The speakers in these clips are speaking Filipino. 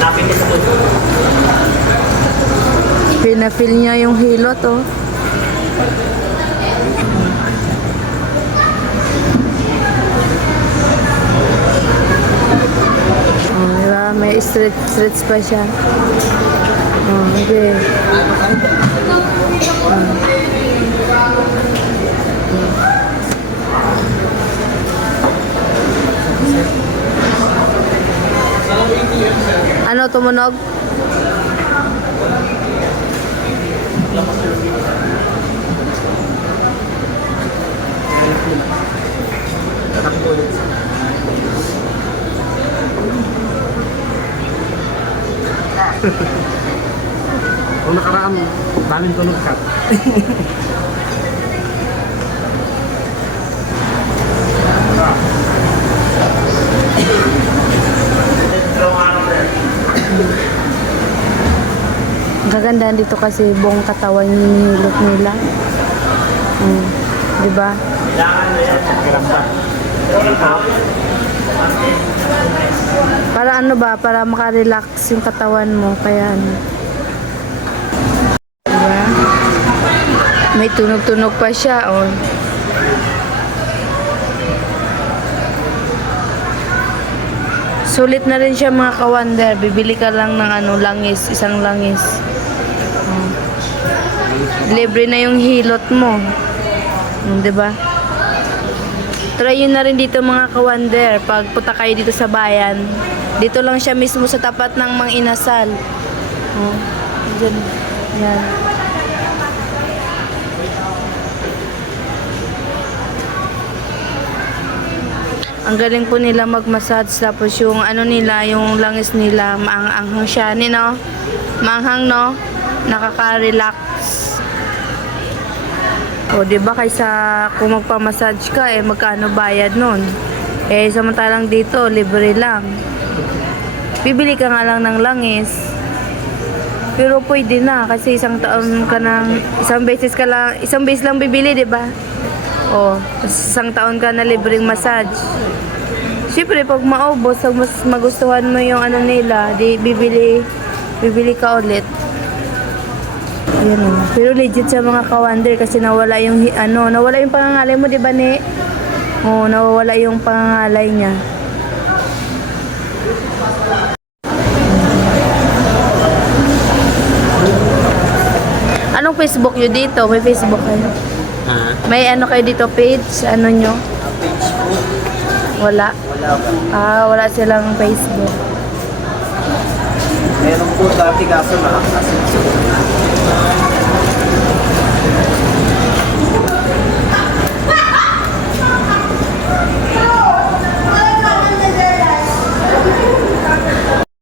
Hanapin ka sa puso. Pinafeel niya yung hilot, oh. Oh, diba? May stretch pa siya. Oh, okay. Ano, tumunog? Kung nakaraan, daming tunog ka. Ang kagandahan dito kasi buong katawan yung hinihilot nila. Diba? Para ano ba? Para makarelax yung katawan mo. Kaya ano. Diba? May tunog-tunog pa siya. Oh. Sulit na rin siya mga kawander. Bibili ka lang ng ano, langis. Isang langis. Oh. Libre na yung hilot mo. Diba? Try yun na rin dito mga kawander. Pag punta kayo dito sa bayan, dito lang siya mismo sa tapat ng Mang Inasal. Oh. Diyan. Yan. Ang galing po nila mag-massage, tapos yung ano nila, yung langis nila, maanghang siya, no? Maanghang, no? Nakaka-relax. O, diba, kaysa kung magpa-massage ka, eh, magkano bayad nun? Eh, samantalang dito, libre lang. Bibili ka nga lang ng langis. Pero pwede na, kasi isang taon ka nang, isang beses lang bibili, diba? O, isang taon ka na libreng massage. Siyempre, pag maubos, pag mas magustuhan mo yung ano nila, di bibili ka ulit. Ayan o. Pero legit sa mga kawander kasi nawala yung, nawala yung pangangalay mo, di ba, ne? Oo, nawala yung pangangalay niya. Anong Facebook nyo dito? May Facebook kayo? May ano kayo dito page? Ano nyo? Wala? Wala silang Facebook. Meron po dati kaso malakas.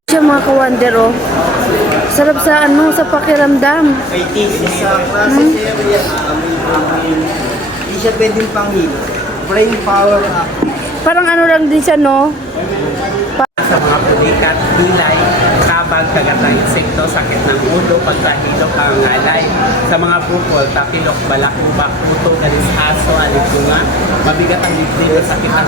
Siya mga kawander, oh. Sarap sa ano, sa pakiramdam. May thesis sa klase area. Hindi siya pwedeng panghilo. Brain power up. Parang ano lang din siya, no? Sa mga pulikat, dilay, kabag, kagatang insekto, sakit ng ulo, pagkahilok, pangangalay. Sa mga bukol, tapilok, balak, ubak, puto, galis, aso, alipunga, mabigat ang librido, sakit ng